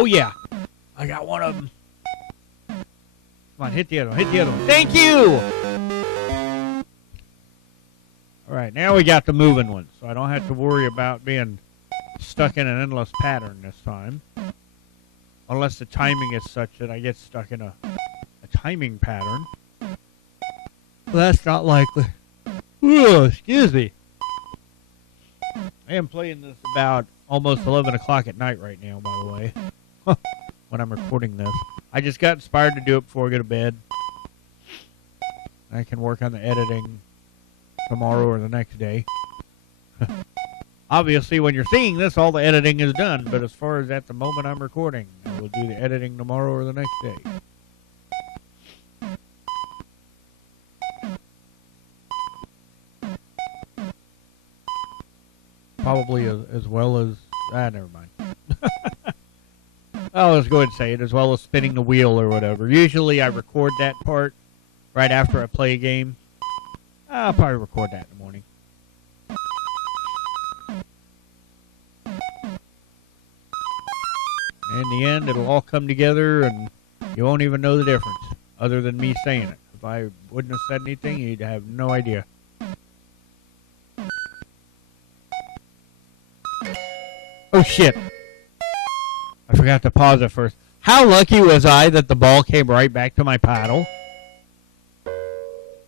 Oh, yeah. I got one of them. Come on, hit the other one. Hit the other one. Thank you! All right, now we got the moving one, so I don't have to worry about being stuck in an endless pattern this time. Unless the timing is such that I get stuck in a timing pattern. Well, that's not likely. Ooh, excuse me. I am playing this about almost 11 o'clock at night right now, by the way. When I'm recording this. I just got inspired to do it before I go to bed. I can work on the editing tomorrow or the next day. Obviously, when you're seeing this, all the editing is done. But as far as at the moment I'm recording, I will do the editing tomorrow or the next day. Probably as well as... never mind. I'll just go ahead and say it, as well as spinning the wheel or whatever. Usually I record that part right after I play a game. I'll probably record that in the morning. In the end, it'll all come together, and you won't even know the difference, other than me saying it. If I wouldn't have said anything, you'd have no idea. Oh, shit. I forgot to pause it first. How lucky was I that the ball came right back to my paddle?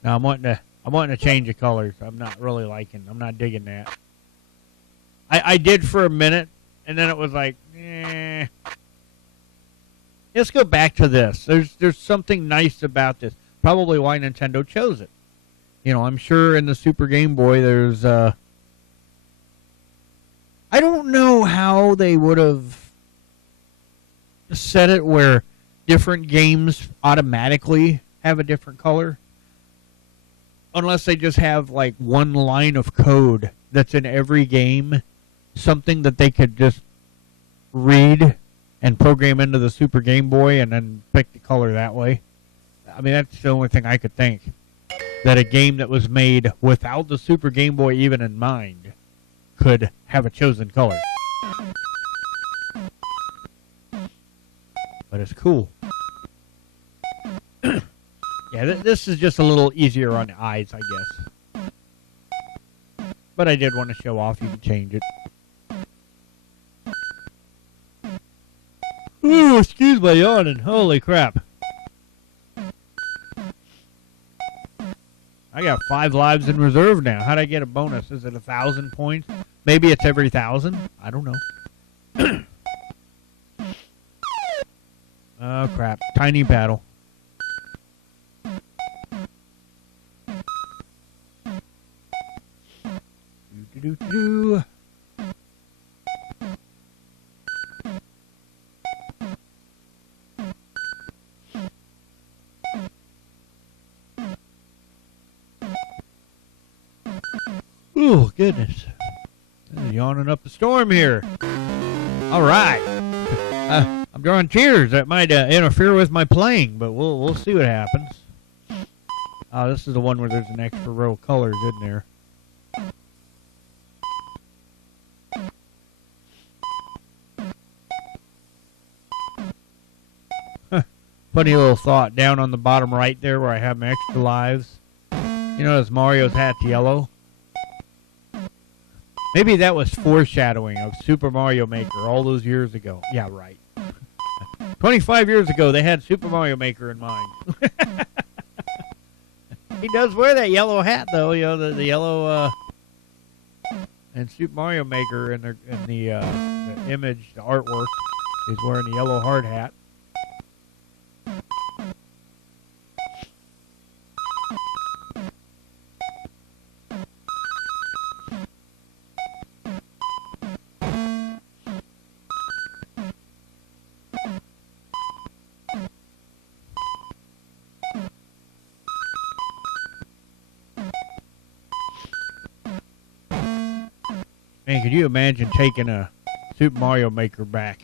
Now, I'm wanting to change the colors. I'm not digging that. I did for a minute, and then it was like, eh. Let's go back to this. There's something nice about this. Probably why Nintendo chose it. You know, I'm sure in the Super Game Boy there's I don't know how they would have set it where different games automatically have a different color. Unless they just have like one line of code that's in every game. Something that they could just read and program into the Super Game Boy and then pick the color that way. I mean, that's the only thing I could think. That a game that was made without the Super Game Boy even in mind could have a chosen color. But it's cool. Yeah, this is just a little easier on the eyes, I guess. But I did want to show off. You can change it. Ooh, excuse my yawning. Holy crap. I got 5 lives in reserve now. How'd I get a bonus? Is it 1,000 points? Maybe it's every 1,000? I don't know. Oh, crap. Tiny paddle. Do-do-do-do. Oh, goodness. Yawning up a storm here. All right. I'm drawing tears. That might interfere with my playing, but we'll see what happens. Oh, this is the one where there's an extra row of colors in there. Funny little thought down on the bottom right there where I have my extra lives. You notice Mario's hat's yellow? Maybe that was foreshadowing of Super Mario Maker all those years ago. Yeah, right. 25 years ago, they had Super Mario Maker in mind. He does wear that yellow hat, though. You know, the yellow and Super Mario Maker in the image, the artwork, is wearing the yellow hard hat. Man, could you imagine taking a Super Mario Maker back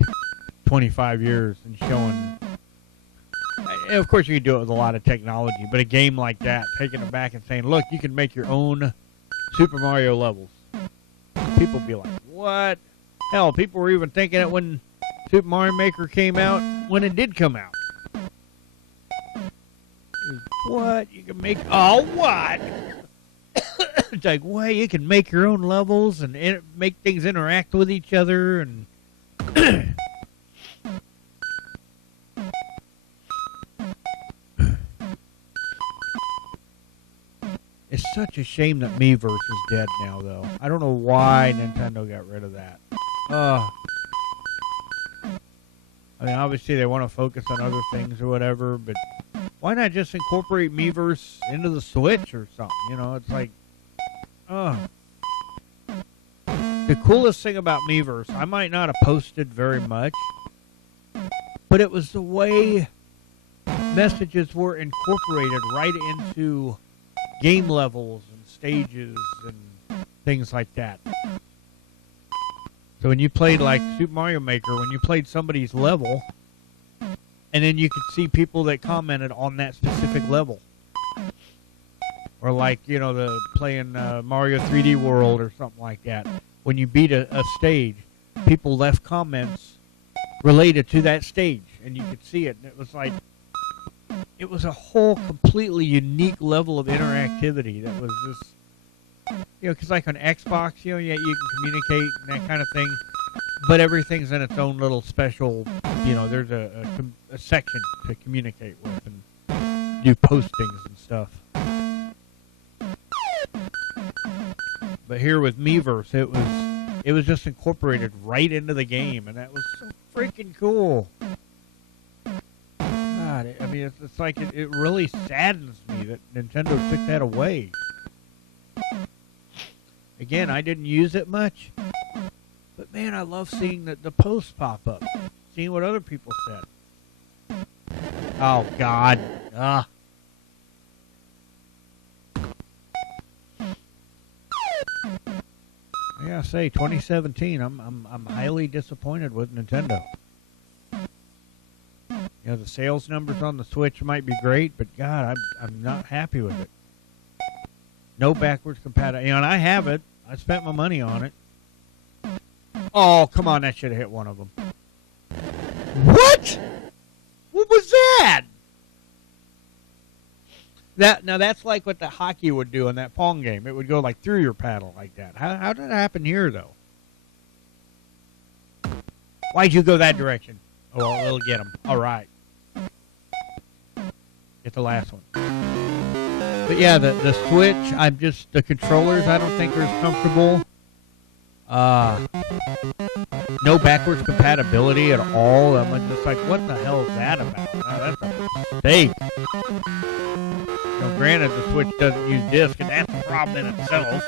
25 years and showing... And of course, you can do it with a lot of technology, but a game like that, taking it back and saying, look, you can make your own Super Mario levels. People be like, what? Hell, people were even thinking it when Super Mario Maker came out when it did come out. What? You can make... Oh, what? It's like, well, you can make your own levels and make things interact with each other. And it's such a shame that Miiverse is dead now, though. I don't know why Nintendo got rid of that. I mean, obviously they want to focus on other things or whatever, but why not just incorporate Miiverse into the Switch or something? You know, it's like, the coolest thing about Miiverse, I might not have posted very much, but it was the way messages were incorporated right into game levels and stages and things like that. So when you played like Super Mario Maker, when you played somebody's level, and then you could see people that commented on that specific level. Or like, you know, the playing Mario 3D World or something like that. When you beat a stage, people left comments related to that stage, and you could see it. And it was like, it was a whole completely unique level of interactivity that was just, you know, because like on Xbox, you know, yeah, you can communicate and that kind of thing, but everything's in its own little special, you know, there's a section to communicate with and do postings and stuff. But here with Miiverse, it was just incorporated right into the game, and that was so freaking cool. God, I mean, it's like it really saddens me that Nintendo took that away. Again, I didn't use it much, but man, I love seeing the posts pop up, seeing what other people said. Oh God, I gotta say, 2017, I'm highly disappointed with Nintendo. You know, the sales numbers on the Switch might be great, but God, I'm not happy with it. No backwards compatibility. You know, and I have it. I spent my money on it. Oh, come on, that should have hit one of them. What? What was that? Now that's like what the hockey would do in that Pong game. It would go like through your paddle like that. How did it happen here though? Why'd you go that direction? Oh, well, it'll get them. All right. Get the last one. But yeah, the Switch, the controllers I don't think are as comfortable. No backwards compatibility at all. I'm just like, what the hell is that about? That's a mistake. You know, granted, the Switch doesn't use disc, and that's a problem in itself.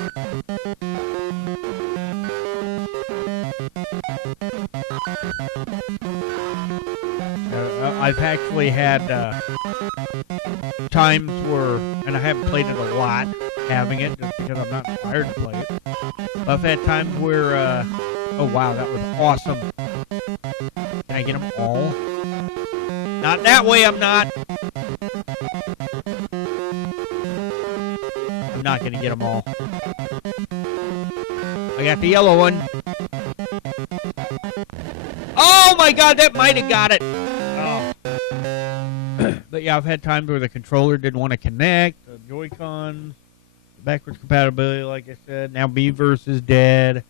I've actually had times where, and I haven't played it a lot, having it, just because I'm not inspired to play it. But I've had times where, oh wow, that was awesome. Can I get them all? Not that way, I'm not. I'm not going to get them all. I got the yellow one. Oh my God, that might have got it. Oh. But yeah, I've had times where the controller didn't want to connect, the Joy-Cons, backwards compatibility, like I said. Now Miiverse is dead.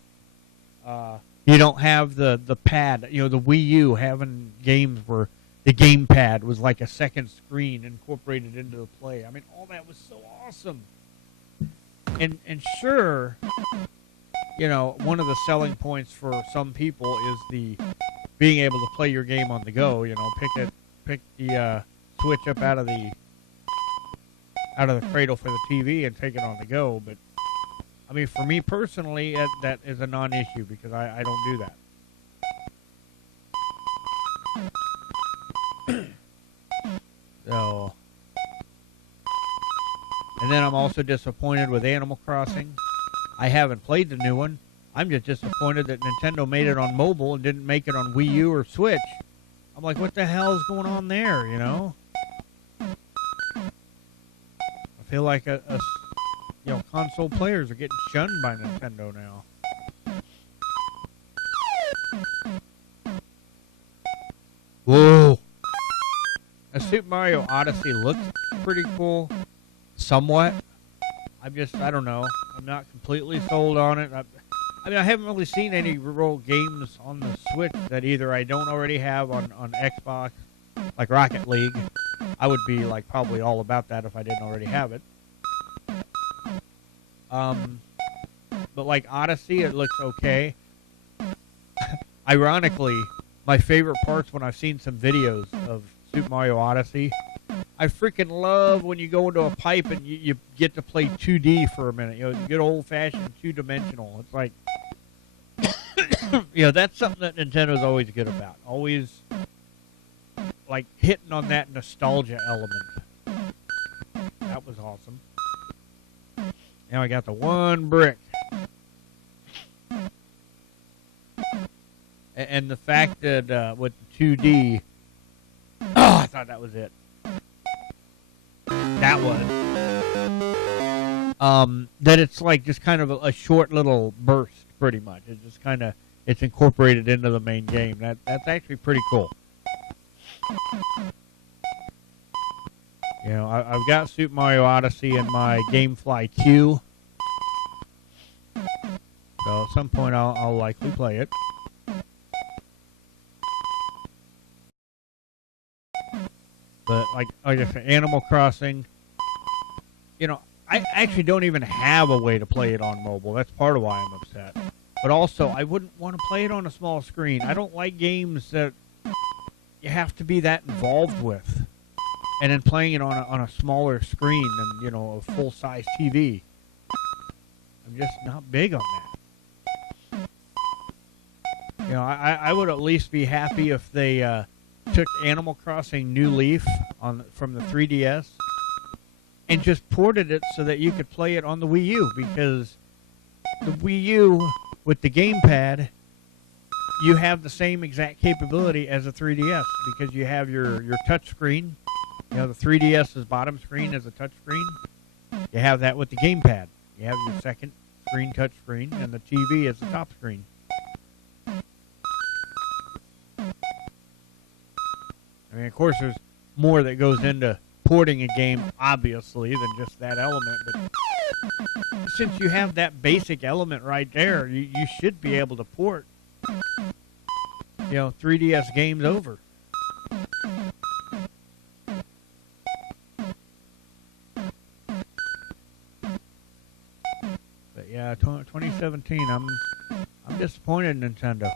You don't have the pad. You know, the Wii U having games where the gamepad was like a second screen incorporated into the play. I mean, all that was so awesome. And sure, you know, one of the selling points for some people is the being able to play your game on the go. You know, pick the Switch up out of the cradle for the TV and take it on the go. But I mean, for me personally, that is a non-issue because I don't do that. So, and then I'm also disappointed with Animal Crossing. I haven't played the new one. I'm just disappointed that Nintendo made it on mobile and didn't make it on Wii U or Switch. I'm like, what the hell is going on there, you know? I feel like you know, console players are getting shunned by Nintendo now. Whoa. Super Mario Odyssey looked pretty cool. Somewhat. I don't know. I'm not completely sold on it. I mean, I haven't really seen any real games on the Switch that either I don't already have on Xbox, like Rocket League. I would be like probably all about that if I didn't already have it. But like Odyssey, it looks okay. Ironically, my favorite parts when I've seen some videos of Super Mario Odyssey, I freaking love when you go into a pipe and you get to play 2D for a minute. You know, good old-fashioned two-dimensional. It's like, you know, that's something that Nintendo's always good about. Always, like, hitting on that nostalgia element. That was awesome. Now I got the one brick. And the fact that with 2D, oh, I thought that was it. That was. That it's like just kind of a short little burst, pretty much. It's just kind of, it's incorporated into the main game. That's actually pretty cool. You know, I've got Super Mario Odyssey in my GameFly queue. So at some point I'll likely play it. But like I said, Animal Crossing, you know, I actually don't even have a way to play it on mobile. That's part of why I'm upset. But also, I wouldn't want to play it on a small screen. I don't like games that you have to be that involved with. And then playing it on a smaller screen than, you know, a full-size TV. I'm just not big on that. You know, I would at least be happy if they took Animal Crossing New Leaf from the 3DS and just ported it so that you could play it on the Wii U, because the Wii U with the gamepad, you have the same exact capability as a 3DS, because you have your touch screen. You know, the 3DS's bottom screen is a touch screen. You have that with the gamepad. You have your second screen touch screen, and the TV is the top screen. I mean, of course, there's more that goes into porting a game, obviously, than just that element. But since you have that basic element right there, you should be able to port, you know, 3DS games over. But yeah, 2017, I'm disappointed in Nintendo.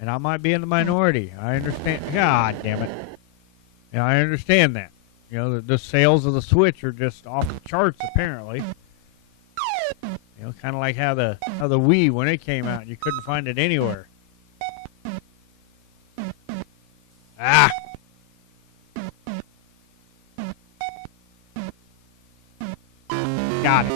And I might be in the minority. I understand. God damn it. Yeah, I understand that. You know, the sales of the Switch are just off the charts, apparently. You know, kind of like how the Wii, when it came out, you couldn't find it anywhere. Ah! Got it.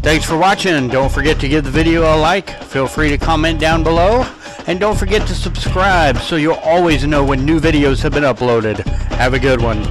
Thanks for watching. Don't forget to give the video a like. Feel free to comment down below. And don't forget to subscribe so you'll always know when new videos have been uploaded. Have a good one.